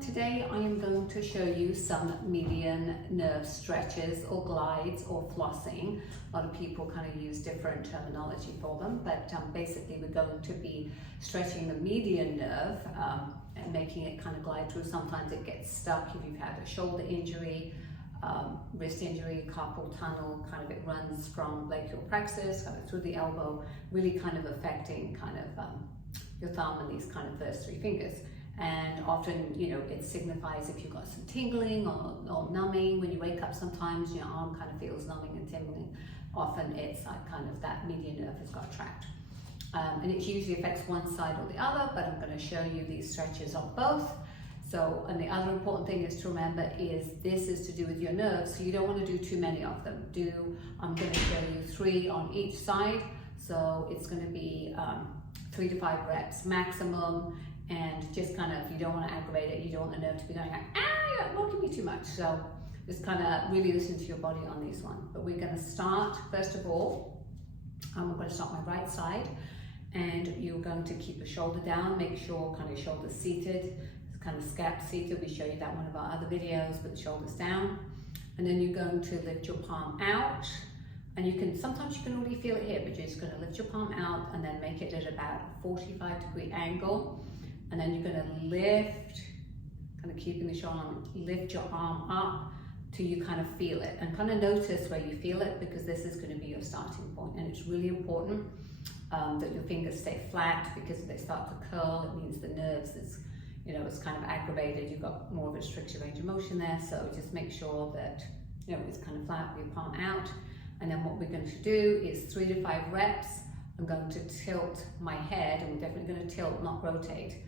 Today I am going to show you some median nerve stretches or glides or flossing. A lot of people kind of use different terminology for them, but basically we're going to be stretching the median nerve and making it kind of glide through. Sometimes it gets stuck if you've had a shoulder injury, wrist injury, carpal tunnel, kind of it runs from brachial plexus kind of through the elbow, really kind of affecting kind of your thumb and these kind of first three fingers. And often, you know, it signifies if you've got some tingling or numbing. When you wake up sometimes, your arm kind of feels numbing and tingling. Often it's like kind of that median nerve has got trapped. And it usually affects one side or the other, but I'm going to show you these stretches on both. So, and the other important thing is to remember is this is to do with your nerves, so you don't want to do too many of them. I'm going to show you 3 on each side. So it's going to be 3 to 5 reps maximum. And just kind of, you don't want to aggravate it, you don't want the nerve to be going like, you're working me too much. So just kind of really listen to your body on these ones. But we're going to start, first of all, I'm going to start my right side, and you're going to keep the shoulder down, make sure kind of shoulder seated, kind of scap seated. We show you that in one of our other videos with the shoulders down. And then you're going to lift your palm out. And you can, sometimes you can already feel it here, but you're just going to lift your palm out and then make it at about a 45-degree angle. And then you're going to lift, kind of keeping the shoulder on, lift your arm up till you kind of feel it. And kind of notice where you feel it, because this is going to be your starting point. And it's really important that your fingers stay flat, because if they start to curl, it means the nerves is, you know, it's kind of aggravated. You've got more of a restricted range of motion there. So just make sure that, you know, it's kind of flat with your palm out. And then what we're going to do is 3 to 5 reps. I'm going to tilt my head, and we're definitely going to tilt, not rotate.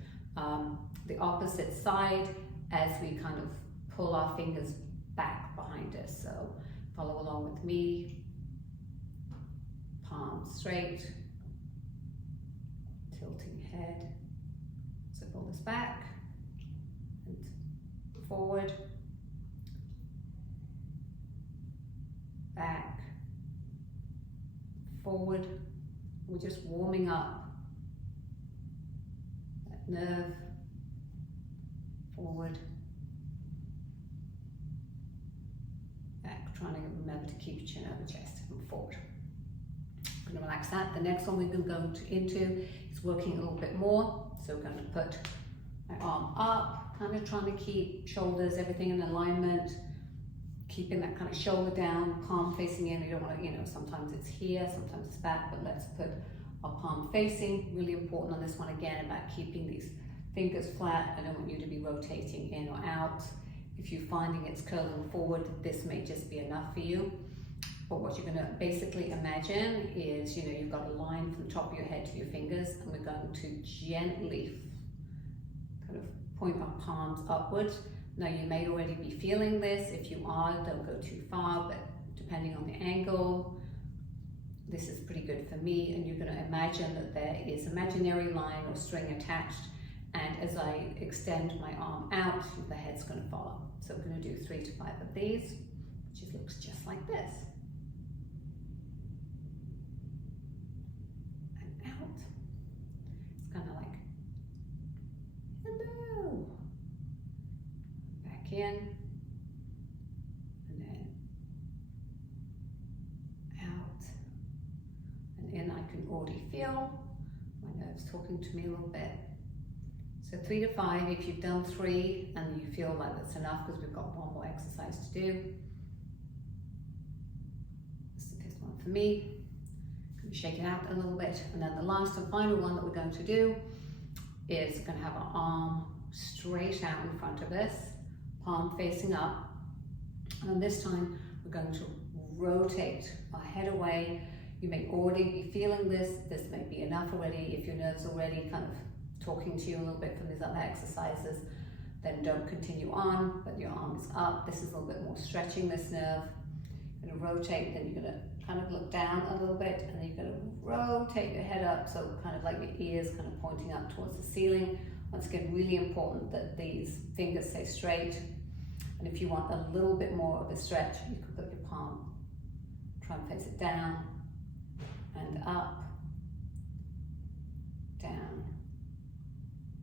The opposite side as we kind of pull our fingers back behind us. So follow along with me. Palm straight, tilting head. So pull this back and forward, back, forward. We're just warming up that nerve, forward, back, trying to remember to keep your chin over chest and forward. I'm going to relax that. The next one we're going to go into is working a little bit more. So we're going to put my arm up, kind of trying to keep shoulders, everything in alignment, keeping that kind of shoulder down, palm facing in. You don't want to, you know, sometimes it's here, sometimes it's back, but let's put our palm facing. Really important on this one again about keeping these fingers flat. I don't want you to be rotating in or out. If you're finding it's curling forward, this may just be enough for you. But what you're going to basically imagine is, you know, you've got a line from the top of your head to your fingers, and we're going to gently kind of point our palms upwards. Now you may already be feeling this. If you are, don't go too far, but depending on the angle, this is pretty good for me. And you're going to imagine that there is an imaginary line or string attached, and as I extend my arm out, the head's going to follow. So we're going to do 3 to 5 of these, which looks just like this. And out. It's kind of like, hello. Back in. And then out. And in, I can already feel my nerves talking to me a little bit. So 3 to 5, if you've done 3 and you feel like that's enough, because we've got one more exercise to do. This is the fifth one for me. Shake it out a little bit. And then the last and final one that we're going to do is going to have our arm straight out in front of us, palm facing up. And this time we're going to rotate our head away. You may already be feeling this. This may be enough already. If your nerves are already kind of talking to you a little bit from these other exercises, then don't continue on, but your arm is up. This is a little bit more stretching this nerve. You're going to rotate, then you're going to kind of look down a little bit, and then you're going to rotate your head up, so kind of like your ears kind of pointing up towards the ceiling. Once again, really important that these fingers stay straight. And if you want a little bit more of a stretch, you can put your palm, try and face it down and up, down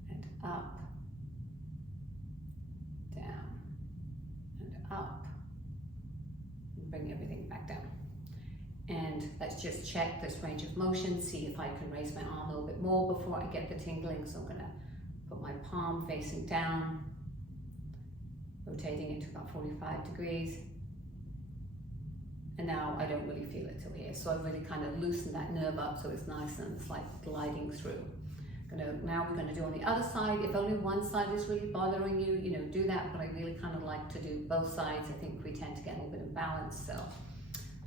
and up, bring everything back down. And let's just check this range of motion, see if I can raise my arm a little bit more before I get the tingling. So I'm gonna put my palm facing down, rotating it to about 45 degrees. And now I don't really feel it till here. So I've really kind of loosened that nerve up so it's nice and it's like gliding through. Now we're going to do on the other side. If only one side is really bothering you, do that, but I really kind of like to do both sides. I think we tend to get a little bit of balance, so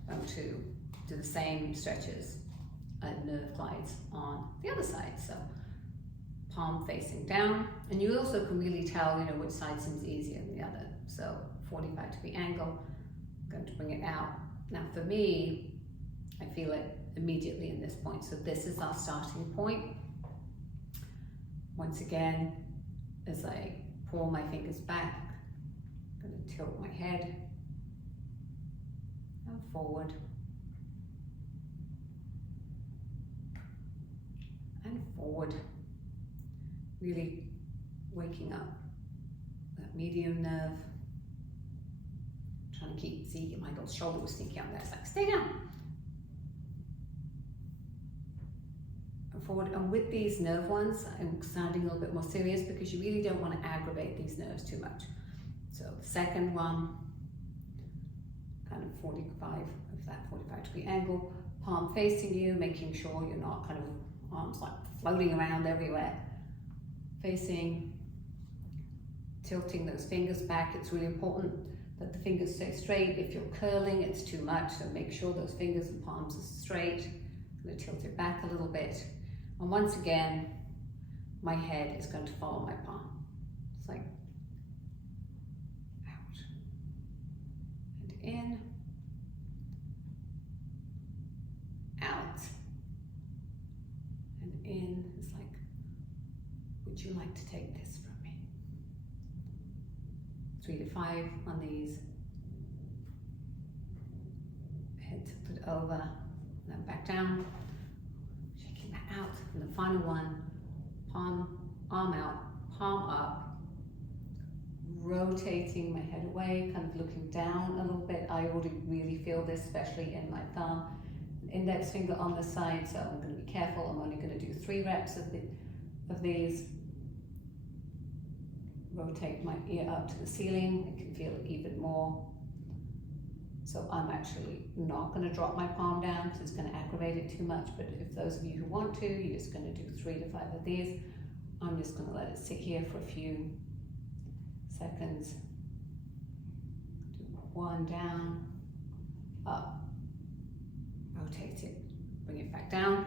I'm going to do the same stretches and nerve glides on the other side. So palm facing down, and you also can really tell, which side seems easier than the other. So 45-degree angle, I'm going to bring it out. Now for me, I feel it immediately in this point. So this is our starting point. Once again, as I pull my fingers back, I'm going to tilt my head and forward and forward, really waking up that median nerve. Trying to see, my little shoulder was sneaking out there. It's like, stay down. Forward. And with these nerve ones, I'm sounding a little bit more serious because you really don't want to aggravate these nerves too much. So the second one, kind of 45-degree angle, palm facing you, making sure you're not kind of arms like floating around everywhere. Facing, tilting those fingers back. It's really important that the fingers stay straight. If you're curling, it's too much, so make sure those fingers and palms are straight. I'm going to tilt it back a little bit. And once again, my head is going to follow my palm. It's like out and in, out and in. It's like, would you like to take this from me? 3 to 5 on these. Head tilted over, and then back down. Out, and the final one, arm out, palm up, rotating my head away, kind of looking down a little bit. I already really feel this, especially in my thumb. Index finger on the side, so I'm going to be careful. I'm only going to do 3 reps of these. Rotate my ear up to the ceiling. I can feel it even more. So I'm actually not going to drop my palm down because it's going to aggravate it too much. But if those of you who want to, you're just going to do 3 to 5 of these. I'm just going to let it sit here for a few seconds. Do 1 down, up, rotate it, bring it back down.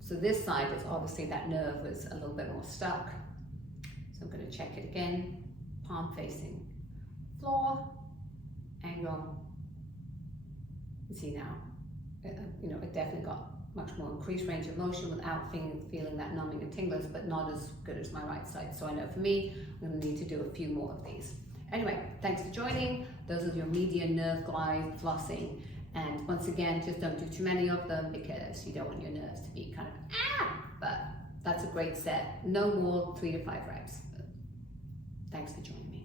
So this side is obviously that nerve was a little bit more stuck. So I'm going to check it again. Palm facing floor, angle. See now, it definitely got much more increased range of motion without feeling that numbing and tinglers, but not as good as my right side. So I know for me, I'm going to need to do a few more of these. Anyway, thanks for joining. Those are your median nerve glide flossing. And once again, just don't do too many of them because you don't want your nerves to be kind of, but that's a great set. No more 3 to 5 reps. Thanks for joining me.